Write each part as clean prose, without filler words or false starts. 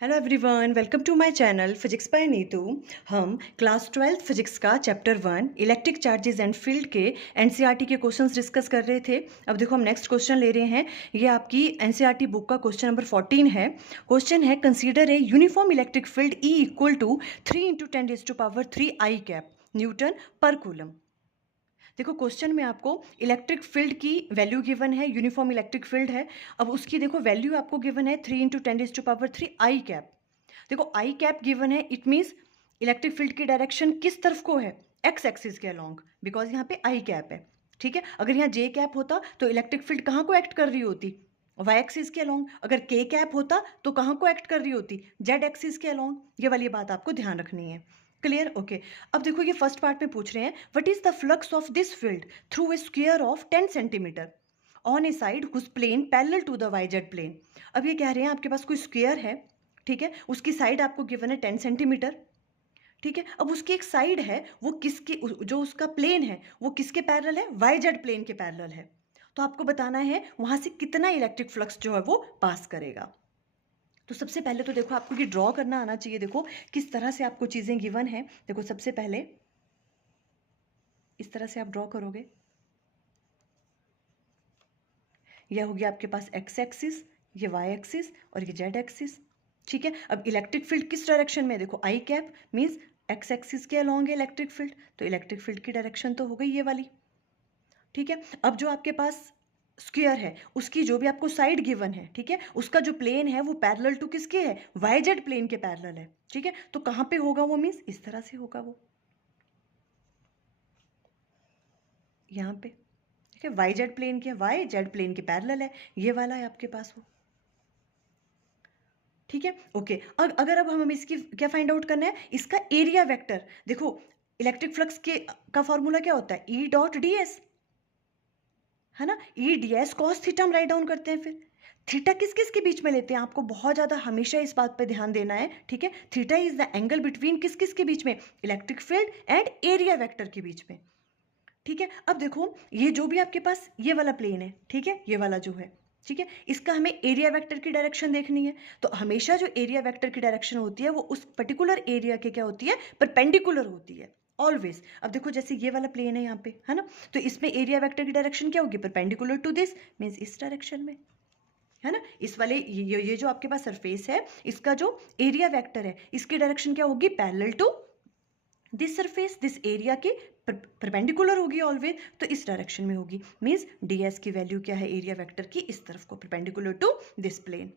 Hello everyone, welcome to my channel physics by Neetu. हम class 12th physics का chapter 1 electric charges and field के NCERT के questions discuss कर रहे थे। अब देखो हम नेक्स्ट क्वेश्चन ले रहे हैं। ये आपकी एनसीईआरटी बुक का क्वेश्चन नंबर 14 है। क्वेश्चन है, consider a uniform electric field E equal to 3 × 10⁻³ I cap newton per coulomb. देखो क्वेश्चन में आपको इलेक्ट्रिक फील्ड की वैल्यू गिवन है, यूनिफॉर्म इलेक्ट्रिक फील्ड है। अब उसकी देखो वैल्यू आपको गिवन है 3 × 10⁻³ I कैप। देखो I कैप गिवन है, इट मीन्स इलेक्ट्रिक फील्ड की डायरेक्शन किस तरफ को है, एक्स एक्सिस के अलोंग, बिकॉज यहाँ पे I कैप है। ठीक है, अगर यहाँ J कैप होता तो इलेक्ट्रिक फील्ड कहाँ को एक्ट कर रही होती, वाई एक्सिस के अलोंग। अगर K कैप होता तो कहाँ को एक्ट कर रही होती, जेड एक्सिस के अलोंग। ये वाली बात आपको ध्यान रखनी है। क्लियर? ओके। अब देखो ये फर्स्ट पार्ट में पूछ रहे हैं, what is the flux of this field through a square of 10 centimetre on a side whose plane parallel to the Y Z plane. अब ये कह रहे हैं आपके पास कोई स्क्वायर है, ठीक है, उसकी साइड आपको गिवन है 10 सेंटीमीटर। ठीक है, अब उसकी एक साइड है, वो किसके, जो उसका प्लेन है वो किसके पैरेलल है, वाई जेड प्लेन के पैरेलल है। तो आपको बताना है वहां से कितना इलेक्ट्रिक फ्लक्स जो है वो पास करेगा। तो सबसे पहले तो देखो आपको ये ड्रॉ करना आना चाहिए। देखो किस तरह से आपको चीज़ें गिवन है। देखो सबसे पहले इस तरह से आप ड्रॉ करोगे, यह होगी आपके पास एक्स एक्सिस, ये वाई एक्सिस और ये जेड एक्सिस। ठीक है, अब इलेक्ट्रिक फील्ड किस डायरेक्शन में है, देखो आई कैप मीन्स एक्स एक्सिस के अलोंग है इलेक्ट्रिक फील्ड, तो इलेक्ट्रिक फील्ड की डायरेक्शन तो हो गई ये वाली। ठीक है, अब जो आपके पास स्क्वायर है उसकी जो भी आपको साइड गिवन है, ठीक है, उसका जो प्लेन है वो पैरेलल टू किसके है, वाई जेड प्लेन के पैरेलल है। ठीक है, तो कहां पे होगा वो, मीन्स इस तरह से होगा वो, यहाँ पे। ठीक है, वाई जेड प्लेन के, वाई जेड प्लेन के पैरेलल है, ये वाला है आपके पास वो। ठीक है, ओके। अगर अब हमें इसकी क्या फाइंड आउट करना है, इसका एरिया वेक्टर। देखो इलेक्ट्रिक फ्लक्स के का फॉर्मूला क्या होता है, ई डॉट डी एस, है ना। ई डी एस कॉस थीटा हम राइट डाउन करते हैं। फिर थीटा किस किस के बीच में लेते हैं, आपको बहुत ज़्यादा हमेशा इस बात पे ध्यान देना है। ठीक है, theta is the angle between किस किस के बीच में, electric field and area vector के बीच में। ठीक है, अब देखो ये जो भी आपके पास ये वाला प्लेन है, ठीक है, ये वाला जो है, ठीक है, इसका हमें एरिया वेक्टर की डायरेक्शन देखनी है। तो हमेशा जो एरिया वेक्टर की डायरेक्शन होती है वो उस पर्टिकुलर एरिया के क्या होती है, परपेंडिकुलर होती है ऑलवेज। अब देखो जैसे ये वाला प्लेन है यहाँ पे, है ना, तो इसमें एरिया वेक्टर की डायरेक्शन क्या होगी, परपेंडिकुलर टू दिस, मीन्स इस डायरेक्शन में, है ना। इस वाले ये जो आपके पास सरफेस है, इसका जो एरिया वेक्टर है इसकी डायरेक्शन क्या होगी, parallel to this surface, this area के परपेंडिकुलर होगी ऑलवेज, तो इस डायरेक्शन में होगी। मीन्स ds की वैल्यू क्या है एरिया वेक्टर की, इस तरफ को, परपेंडिकुलर टू दिस प्लेन।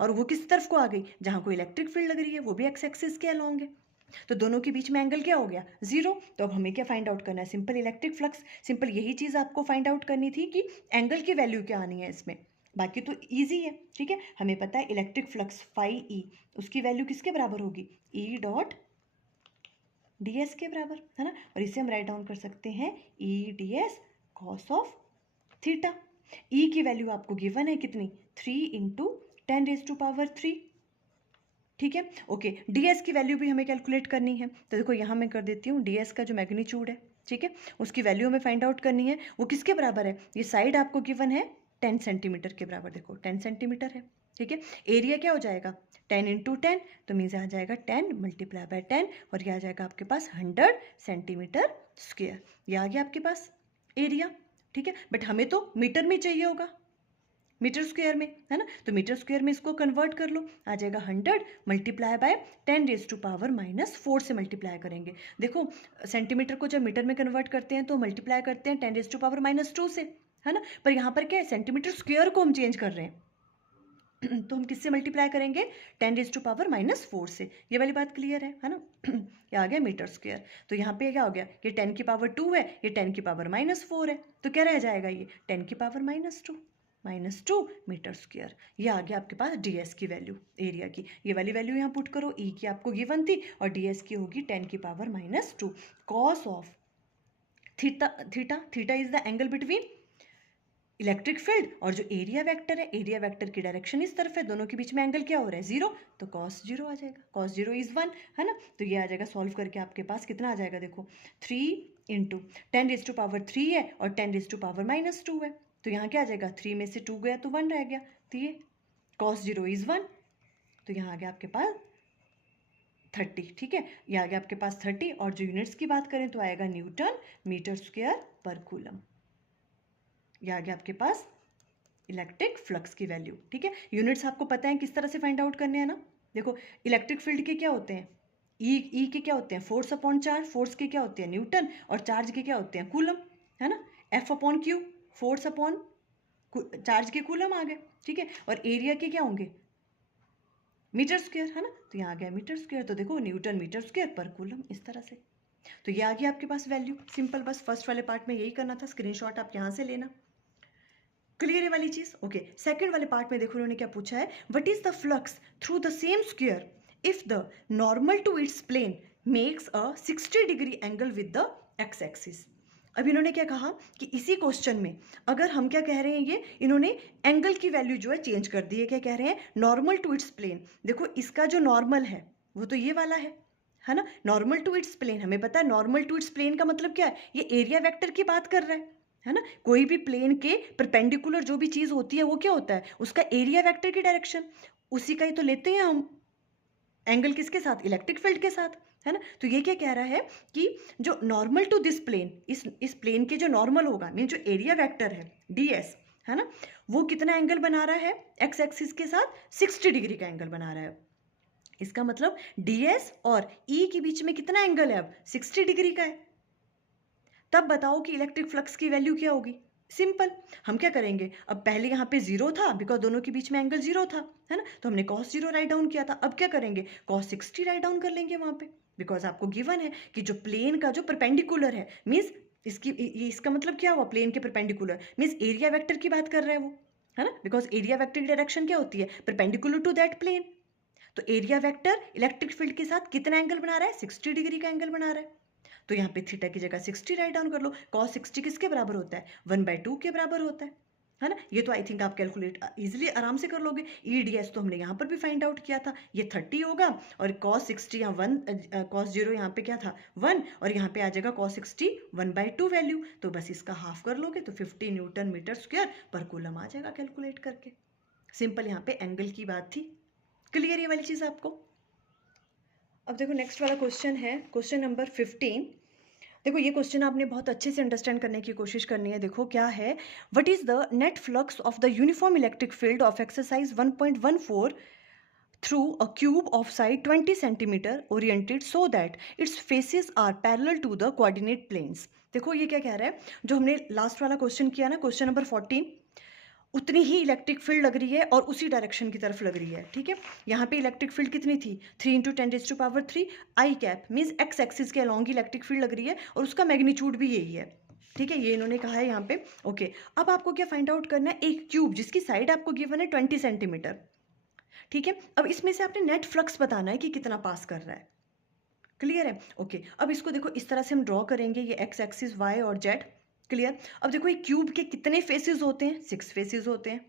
और वो किस तरफ को आ गई, जहां कोई इलेक्ट्रिक फील्ड लग रही है वो भी एक्स एक्सिस के अलोंग है, तो दोनों के बीच में एंगल क्या हो गया, जीरो। तो अब हमें क्या फाइंड आउट करना है, सिंपल इलेक्ट्रिक फ्लक्स। सिंपल यही चीज आपको फाइंड आउट करनी थी कि एंगल की वैल्यू क्या आनी है इसमें, बाकी तो ईजी है। ठीक है, हमें पता है इलेक्ट्रिक फ्लक्स फाई ई, उसकी वैल्यू किसके बराबर होगी, ई डॉट डी एस के बराबर, है ना। और इसे हम राइट डाउन कर सकते हैं E D S cos of theta. E की वैल्यू आपको गिवन है कितनी, 3 × 10⁻³ ठीक है, ओके। ds की वैल्यू भी हमें कैलकुलेट करनी है, तो देखो यहाँ मैं कर देती हूँ, ds का जो मैग्नीट्यूड है, ठीक है, उसकी वैल्यू हमें फाइंड आउट करनी है। वो किसके बराबर है, ये साइड आपको गिवन है 10 सेंटीमीटर के बराबर, देखो 10 सेंटीमीटर है। ठीक है, एरिया क्या हो जाएगा, 10 × 10, तो मीन्स आ जाएगा 10 × 10, और ये आ जाएगा आपके पास 100 सेंटीमीटर स्क्वायर। ये आ गया आपके पास एरिया। ठीक है, बट हमें तो मीटर में चाहिए होगा, मीटर स्क्वायर में, है ना, तो मीटर स्क्वायर में इसको कन्वर्ट कर लो, आ जाएगा 100 मल्टीप्लाई बाय 10⁻⁻⁴ से मल्टीप्लाई करेंगे। देखो सेंटीमीटर को जब मीटर में कन्वर्ट करते हैं तो मल्टीप्लाई करते हैं 10⁻⁻² से, है ना, पर यहाँ पर क्या है, सेंटीमीटर स्क्वायर को हम चेंज कर रहे हैं तो हम किससे मल्टीप्लाई करेंगे, 10⁻⁻⁴ से। ये वाली बात क्लियर है ना ये आ गया मीटर स्क्वायर। तो यहाँ पे क्या हो गया, ये 10⁻² है, ये 10⁻⁴ है, तो क्या रह जाएगा, ये 10⁻⁻2 -2 मीटर स्क्वायर। ये आ गया आपके पास ds की वैल्यू एरिया की। ये वाली वैल्यू यहाँ पुट करो, e की आपको गिवन थी और ds की होगी 10⁻⁻2 cos of theta. Theta theta is the angle between electric field और जो एरिया वेक्टर है, एरिया वेक्टर की डायरेक्शन इस तरफ है, दोनों के बीच में एंगल क्या हो रहा है, जीरो, तो cos 0 आ जाएगा, cos 0 इज 1, है ना। तो ये आ जाएगा, सॉल्व करके आपके पास कितना आ जाएगा, देखो 3 × 10⁻³ है और 10⁻⁻2 है, तो यहाँ क्या आ जाएगा, 3 में से 2 गया तो 1 रह गया, तो ये cos 0 इज 1, तो यहाँ आ गया आपके पास 30, ठीक है, ये आ गया आपके पास 30, और जो यूनिट्स की बात करें तो आएगा न्यूटन मीटर स्क्वायर पर कूलम। ये आ गया आपके पास इलेक्ट्रिक फ्लक्स की वैल्यू, ठीक है। यूनिट्स आपको पता है किस तरह से फाइंड आउट करने हैं ना। देखो इलेक्ट्रिक फील्ड के क्या होते हैं, ई के क्या होते हैं, फोर्स अपॉन चार्ज, फोर्स के क्या होते हैं न्यूटन, और चार्ज के क्या होते हैं कूलम, है ना। F upon Q, force upon charge के कूलम आ गए, ठीक है, और एरिया के क्या होंगे मीटर स्क्वायर, है ना। तो यहाँ आ गया मीटर स्क्वायर, तो देखो न्यूटन मीटर स्क्वायर पर कूलम, इस तरह से। तो ये आ गया आपके पास वैल्यू, सिंपल, बस फर्स्ट वाले पार्ट में यही करना था, स्क्रीनशॉट आप यहाँ से लेना, क्लियर है वाली चीज। ओके, सेकंड वाले पार्ट में देखो उन्होंने क्या पूछा है, what is the flux through the same square if the normal to its plane makes a 60 degree angle with the X axis. अब इन्होंने क्या कहा कि इसी क्वेश्चन में अगर हम क्या कह रहे हैं, ये इन्होंने एंगल की वैल्यू जो है चेंज कर दी है, क्या कह रहे हैं, नॉर्मल टू इट्स प्लेन। देखो इसका जो नॉर्मल है वो तो ये वाला है ना, नॉर्मल टू इट्स प्लेन, हमें पता है नॉर्मल टू इट्स प्लेन का मतलब क्या है, ये एरिया वेक्टर की बात कर रहा है ना। कोई भी प्लेन के परपेंडिकुलर जो भी चीज होती है वो क्या होता है, उसका एरिया वेक्टर की डायरेक्शन, उसी का ही तो लेते हैं हम एंगल, किसके साथ, इलेक्ट्रिक फील्ड के साथ, है ना। तो ये क्या कह रहा है कि जो नॉर्मल टू दिस प्लेन, इस प्लेन के जो नॉर्मल होगा मीन जो एरिया वेक्टर है ds, है ना, वो कितना एंगल बना रहा है एक्स एक्सिस के साथ, 60 डिग्री का एंगल बना रहा है। इसका मतलब ds और e के बीच में कितना एंगल है अब, 60 डिग्री का है। तब बताओ कि इलेक्ट्रिक फ्लक्स की वैल्यू क्या होगी। सिंपल, हम क्या करेंगे, अब पहले यहाँ पे जीरो था बिकॉज दोनों के बीच में एंगल जीरो था, है ना, तो हमने cos 0 राइट डाउन किया था। अब क्या करेंगे, cos 60 राइट डाउन कर लेंगे वहां पे, बिकॉज आपको गिवन है कि जो प्लेन का जो परपेंडिकुलर है, मीन्स इसका मतलब क्या हुआ, प्लेन के परपेंडिकुलर मीन्स एरिया वेक्टर की बात कर रहा है वो, है ना, बिकॉज एरिया वेक्टर की डायरेक्शन क्या होती है, परपेंडिकुलर टू दैट प्लेन। तो एरिया वेक्टर इलेक्ट्रिक फील्ड के साथ कितना एंगल बना रहा है, 60 डिग्री का एंगल बना रहा है। तो यहाँ पे थीटा की जगह 60 राइट डाउन कर लो। cos 60 किसके बराबर होता है, 1/2 के बराबर होता है ना। ये तो आई थिंक आप कैलकुलेट इजिली आराम से कर लोगे। ds तो हमने यहाँ पर भी फाइंड आउट किया था, ये 30 होगा, और cos 60 यहाँ 1, cos 0 यहाँ पे क्या था 1, और यहाँ पे आ जाएगा cos 60 1/2 वैल्यू, तो बस इसका हाफ कर लोगे तो 50 न्यूटन मीटर स्क्वायर पर कूलम आ जाएगा कैलकुलेट करके। सिंपल, यहाँ पे एंगल की बात थी, क्लियर ये वाली चीज़ आपको। अब देखो नेक्स्ट वाला क्वेश्चन है क्वेश्चन नंबर 15। देखो ये क्वेश्चन आपने बहुत अच्छे से अंडरस्टैंड करने की कोशिश करनी है। देखो क्या है, what is the net flux of the uniform electric field of exercise 1.14 through a cube of side 20 centimeter oriented so that its faces are parallel to the coordinate planes। देखो ये क्या कह रहा है, जो हमने लास्ट वाला क्वेश्चन किया ना, क्वेश्चन नंबर 14, उतनी ही इलेक्ट्रिक फील्ड लग रही है और उसी डायरेक्शन की तरफ लग रही है, ठीक है। यहाँ पे इलेक्ट्रिक फील्ड कितनी थी, 3 × 10⁻³ आई कैप, मीन्स एक्स एक्सिस के अलॉन्ग इलेक्ट्रिक फील्ड लग रही है और उसका मैग्नीट्यूड भी यही है, ठीक है, ये इन्होंने कहा है यहाँ पे। ओके, अब आपको क्या फाइंड आउट करना है, एक क्यूब जिसकी साइड आपको गिवन है 20 सेंटीमीटर, ठीक है। अब इसमें से आपने नेट फ्लक्स बताना है कि कितना पास कर रहा है, क्लियर है। ओके, अब इसको देखो इस तरह से हम ड्रॉ करेंगे, ये एक्स एक्सिस, वाई और जेड, क्लियर। अब देखो ये क्यूब के कितने फेसेस होते हैं, 6 फेसेस होते हैं,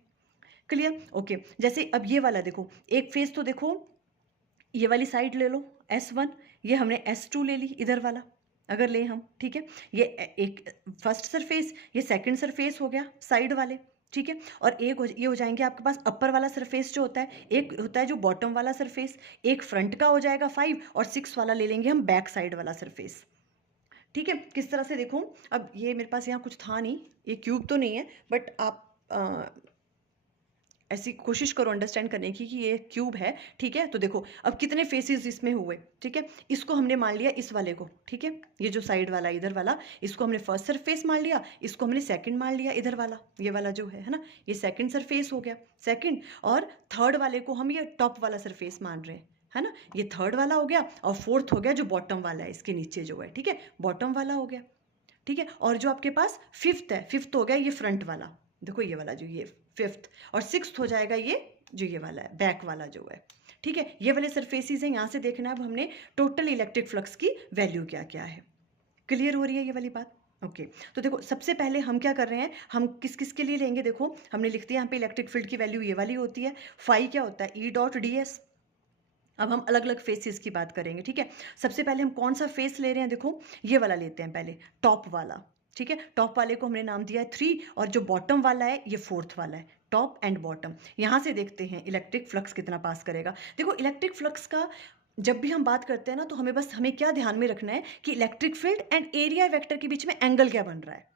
क्लियर। ओके, जैसे अब ये वाला देखो, एक फेस तो देखो ये वाली साइड ले लो S1, ये हमने S2 ले ली इधर वाला अगर ले हम, ठीक है। ये एक फर्स्ट सरफेस, ये सेकंड सरफेस हो गया साइड वाले, ठीक है। और एक ये हो जाएंगे आपके पास अपर वाला सरफेस जो होता है, एक होता है जो बॉटम वाला सरफेस, एक फ्रंट का हो जाएगा 5, और 6 वाला ले लेंगे हम बैक साइड वाला सरफेस, ठीक है। किस तरह से देखो, अब ये मेरे पास यहाँ कुछ था नहीं, ये क्यूब तो नहीं है, बट आप ऐसी कोशिश करो अंडरस्टैंड करने की कि ये क्यूब है, ठीक है। तो देखो अब कितने फेसेस इसमें हुए, ठीक है। इसको हमने मान लिया इस वाले को, ठीक है, ये जो साइड वाला इधर वाला, इसको हमने फर्स्ट सरफेस मान लिया, इसको हमने सेकंड मान लिया इधर वाला, ये वाला जो है ना, ये सेकंड सरफेस हो गया सेकंड, और थर्ड वाले को हम ये टॉप वाला सरफेस मान रहे हैं, है ना, ये थर्ड वाला हो गया, और फोर्थ हो गया जो बॉटम वाला है इसके नीचे जो है, ठीक है, बॉटम वाला हो गया, ठीक है। और जो आपके पास फिफ्थ है, फिफ्थ हो गया ये फ्रंट वाला, देखो ये वाला जो ये फिफ्थ, और सिक्स्थ हो जाएगा ये जो ये वाला है बैक वाला जो है, ठीक है। ये वाले सरफेसेस हैं, यहाँ से देखना अब हमने टोटल इलेक्ट्रिक फ्लक्स की वैल्यू क्या क्या है, क्लियर हो रही है ये वाली बात। ओके, तो देखो सबसे पहले हम क्या कर रहे हैं, हम किस किस के लिए लेंगे, देखो हमने लिख दिया यहाँ पे इलेक्ट्रिक फील्ड की वैल्यू ये वाली होती है, फाई क्या होता है E.ds। अब हम अलग अलग फेसेस की बात करेंगे, ठीक है। सबसे पहले हम कौन सा फेस ले रहे हैं, देखो ये वाला लेते हैं पहले, टॉप वाला, ठीक है, टॉप वाले को हमने नाम दिया है 3 और जो बॉटम वाला है ये 4th वाला है, टॉप एंड बॉटम। यहाँ से देखते हैं इलेक्ट्रिक फ्लक्स कितना पास करेगा। देखो इलेक्ट्रिक फ्लक्स का जब भी हम बात करते हैं ना, तो हमें क्या ध्यान में रखना है कि electric field and area vector के बीच में एंगल क्या बन रहा है।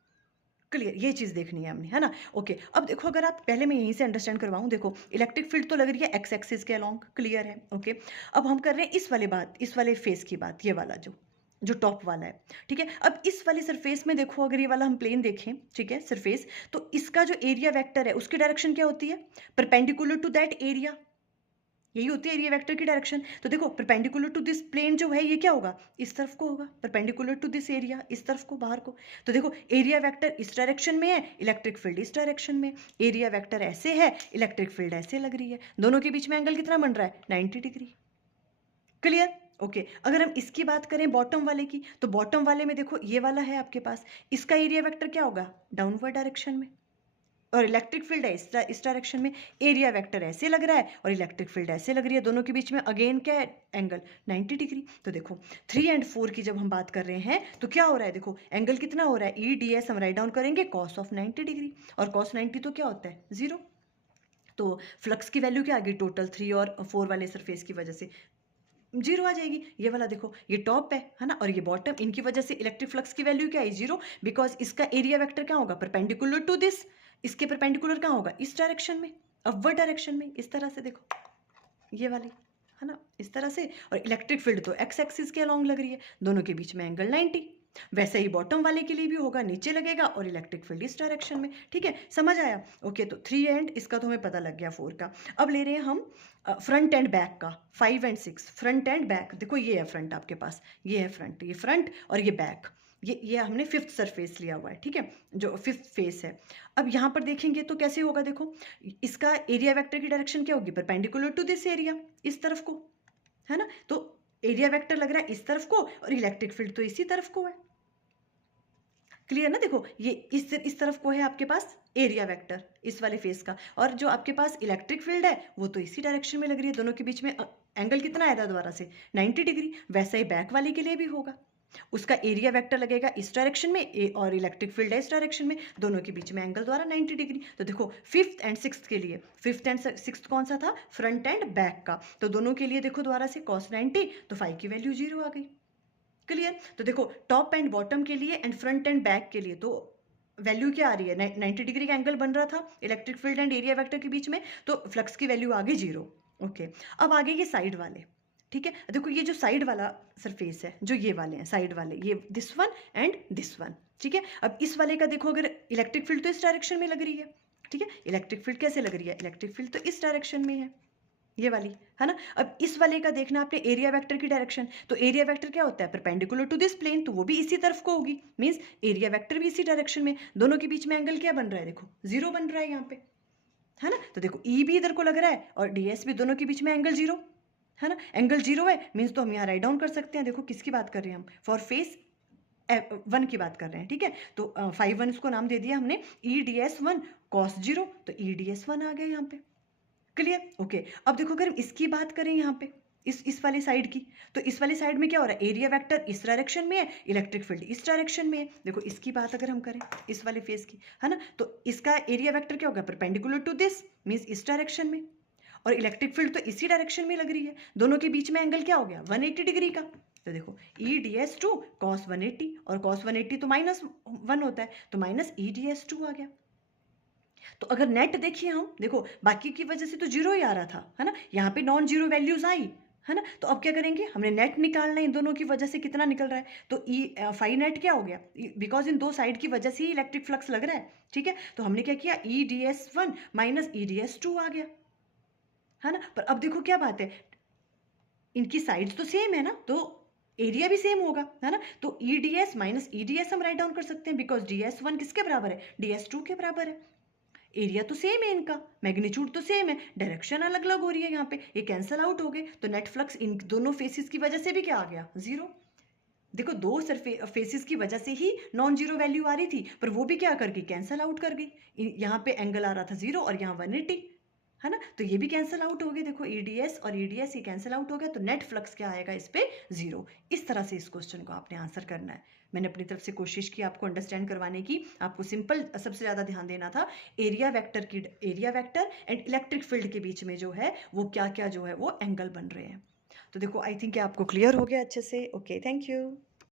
क्लियर, ये चीज़ देखनी है हमने, है ना। ओके, अब देखो अगर आप पहले मैं यहीं से अंडरस्टैंड करवाऊँ, देखो इलेक्ट्रिक फील्ड तो लग रही है एक्स एक्सिस के अलोंग, क्लियर है। ओके, अब हम कर रहे हैं इस वाले फेस की बात, ये वाला जो टॉप वाला है, ठीक है। अब इस वाले सरफेस में देखो, अगर ये वाला हम प्लेन देखें, ठीक है, सरफेस, तो इसका जो एरिया वेक्टर है उसकी डायरेक्शन क्या होती है, परपेंडिकुलर टू दैट एरिया, यही होती है एरिया वेक्टर की डायरेक्शन। तो देखो परपेंडिकुलर टू दिस प्लेन जो है ये क्या होगा, इस तरफ को होगा, परपेंडिकुलर टू दिस एरिया, इस तरफ को, बाहर को। तो देखो एरिया वेक्टर इस डायरेक्शन में है, इलेक्ट्रिक फील्ड इस डायरेक्शन में, एरिया वेक्टर ऐसे है, इलेक्ट्रिक फील्ड ऐसे लग रही है, दोनों के बीच में एंगल कितना बन रहा है, 90 डिग्री। क्लियर। ओके, अगर हम इसकी बात करें बॉटम वाले की, तो बॉटम वाले में देखो ये वाला है आपके पास, इसका एरिया वेक्टर क्या होगा, डाउनवर्ड डायरेक्शन में, और इलेक्ट्रिक फील्ड है इस डायरेक्शन में, एरिया वेक्टर ऐसे लग रहा है और इलेक्ट्रिक फील्ड ऐसे लग रही है, दोनों के बीच में अगेन क्या है, एंगल 90 डिग्री। तो देखो 3 एंड 4 की जब हम बात कर रहे हैं तो क्या हो रहा है, देखो एंगल कितना हो रहा है, ई डी एस हम राइट डाउन करेंगे cos ऑफ 90 डिग्री, और cos 90 तो क्या होता है, 0। तो फ्लक्स की वैल्यू क्या आ गई, टोटल 3 और 4 वाले सरफेस की वजह से 0 आ जाएगी। ये वाला देखो ये टॉप है ना, और ये बॉटम, इनकी वजह से इलेक्ट्रिक फ्लक्स की वैल्यू क्या है, 0, बिकॉज इसका एरिया वेक्टर क्या होगा, परपेंडिकुलर टू दिस, इसके परपेंडिकुलर कहाँ होगा, इस डायरेक्शन में, अपवर्ड डायरेक्शन में, इस तरह से देखो ये वाली, है ना, इस तरह से। और इलेक्ट्रिक फील्ड तो एक्स एक्सिस के अलोंग लग रही है, दोनों के बीच में एंगल 90। वैसे ही बॉटम वाले के लिए भी होगा, नीचे लगेगा और इलेक्ट्रिक फील्ड इस डायरेक्शन में, ठीक है, समझ आया। ओके, तो 3 एंड इसका तो हमें पता लग गया 4 का। अब ले रहे हैं हम फ्रंट एंड बैक का, 5 एंड 6, फ्रंट एंड बैक। देखो ये है फ्रंट आपके पास, ये है फ्रंट, ये फ्रंट और ये बैक, ये हमने 5th सरफेस लिया हुआ है, ठीक है, जो 5th फेस है। अब यहाँ पर देखेंगे तो कैसे होगा, देखो इसका एरिया वेक्टर की डायरेक्शन क्या होगी, परपेंडिकुलर टू दिस एरिया, इस तरफ को, है ना। तो एरिया वेक्टर लग रहा है इस तरफ को और इलेक्ट्रिक फील्ड तो इसी तरफ को है। क्लियर ना, देखो ये इस तरफ को है आपके पास एरिया वेक्टर इस वाले फेस का, और जो आपके पास इलेक्ट्रिक फील्ड है वो तो इसी डायरेक्शन में लग रही है, दोनों के बीच में एंगल कितना आया था दोबारा से, 90 डिग्री। वैसा ही बैक वाले के लिए भी होगा, उसका एरिया वेक्टर लगेगा इस डायरेक्शन में और इलेक्ट्रिक फील्ड है इस डायरेक्शन में, दोनों के बीच में एंगल द्वारा 90 डिग्री। तो देखो 5th एंड 6th के लिए, 5th एंड 6th कौन सा था, फ्रंट एंड बैक का, तो दोनों के लिए देखो दोबारा से cos 90, तो 5 की वैल्यू 0 आ गई। क्लियर। तो देखो टॉप एंड बॉटम के लिए एंड फ्रंट एंड बैक के लिए तो वैल्यू क्या आ रही है, 90 डिग्री का एंगल बन रहा था electric field and area vector के बीच में, तो फ्लक्स की वैल्यू आ गई 0। ओके, अब आगे ये साइड वाले, ठीक है, देखो ये जो साइड वाला सरफेस है, जो ये वाले हैं साइड वाले, ये this one and this one, ठीक है। अब इस वाले का देखो, अगर इलेक्ट्रिक फील्ड तो इस डायरेक्शन में लग रही है, ठीक है, इलेक्ट्रिक फील्ड कैसे लग रही है, इलेक्ट्रिक फील्ड तो इस डायरेक्शन में है, ये वाली, है ना। अब इस वाले का देखना आपने एरिया वेक्टर की डायरेक्शन, तो एरिया वेक्टर क्या होता है, परपेंडिकुलर टू दिस प्लेन, तो वो भी इसी तरफ को होगी, मींस एरिया वेक्टर भी इसी डायरेक्शन में, दोनों के बीच में एंगल क्या बन रहा है, देखो 0 बन रहा है यहाँ पे, है ना। तो देखो ई भी इधर को लग रहा है और ds भी, दोनों के बीच में एंगल 0, है ना, एंगल 0 है, मीन्स तो हम यहाँ राइट डाउन कर सकते हैं। देखो किसकी बात कर रहे हैं हम, फॉर फेस 1 की बात कर रहे हैं, ठीक है। तो 5 1 इसको नाम दे दिया हमने, EDS1 cos 0, तो EDS1 आ गया यहाँ पे। क्लियर। ओके, अब देखो अगर हम इसकी बात करें यहाँ पे इस वाले साइड की, तो इस वाले साइड में क्या हो रहा है, एरिया वेक्टर इस डायरेक्शन में है, इलेक्ट्रिक फील्ड इस डायरेक्शन में है। देखो इसकी बात अगर हम करें इस वाले फेस की, है ना, तो इसका एरिया वेक्टर क्या होगा, परपेंडिकुलर टू दिस, मींस इस डायरेक्शन में, और इलेक्ट्रिक फील्ड तो इसी डायरेक्शन में लग रही है, दोनों के बीच में एंगल क्या हो गया, 180 डिग्री का। तो देखो EDS2 cos 180, और cos 180 तो -1 होता है, तो -EDS2 आ गया। तो अगर नेट देखिए हम, देखो बाकी की वजह से तो 0 ही आ रहा था, है ना, यहाँ पे नॉन जीरो वैल्यूज आई, है ना। तो अब क्या करेंगे, हमने नेट निकालना है इन दोनों की वजह से कितना निकल रहा है, तो फाई नेट क्या हो गया, बिकॉज इन दो साइड की वजह से ही इलेक्ट्रिक फ्लक्स लग रहा है, ठीक है। तो हमने क्या किया, EDS1 EDS2 आ गया, है ना। पर अब देखो क्या बात है, इनकी साइड्स तो सेम है ना, तो एरिया भी सेम होगा, है ना। तो EDS EDS हम राइट डाउन कर सकते हैं, बिकॉज DS1 किसके बराबर है, DS2 के बराबर है। एरिया तो सेम है इनका, मैग्नीट्यूड तो सेम है, डायरेक्शन अलग अलग हो रही है, यहाँ पे ये कैंसल आउट हो गए, तो नेट फ्लक्स इन दोनों फेसिस की वजह से भी क्या आ गया, 0। देखो दो फेसिस की वजह से ही नॉन जीरो वैल्यू आ रही थी, पर वो भी क्या कर गई, कैंसल आउट कर गई। यहाँ पे एंगल आ रहा था 0 और यहाँ 180, है ना? तो ये भी कैंसल आउट हो गए, देखो ईडीएस और ईडीएस ये कैंसल आउट हो गया, तो नेट फ्लक्स क्या आएगा इस पे? 0। इस तरह से इस क्वेश्चन को आपने आंसर करना है। मैंने अपनी तरफ से कोशिश की आपको अंडरस्टैंड करवाने की। आपको सिंपल सबसे ज़्यादा ध्यान देना था area vector and electric field के बीच में जो है वो क्या-क्या जो है वो एंगल बन रहे हैं। तो देखो आई थिंक ये आपको क्लियर हो गया अच्छे से। Okay, thank you.